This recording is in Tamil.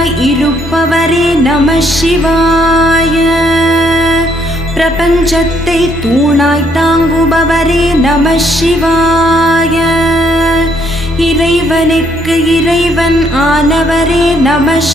நிலையாய் இருப்பவரே நம சிவாய. பிரபஞ்சத்தை தூணாய் தாங்குபவரே நம சிவாய. இறைவனுக்கு இறைவன் ஆனவரே நம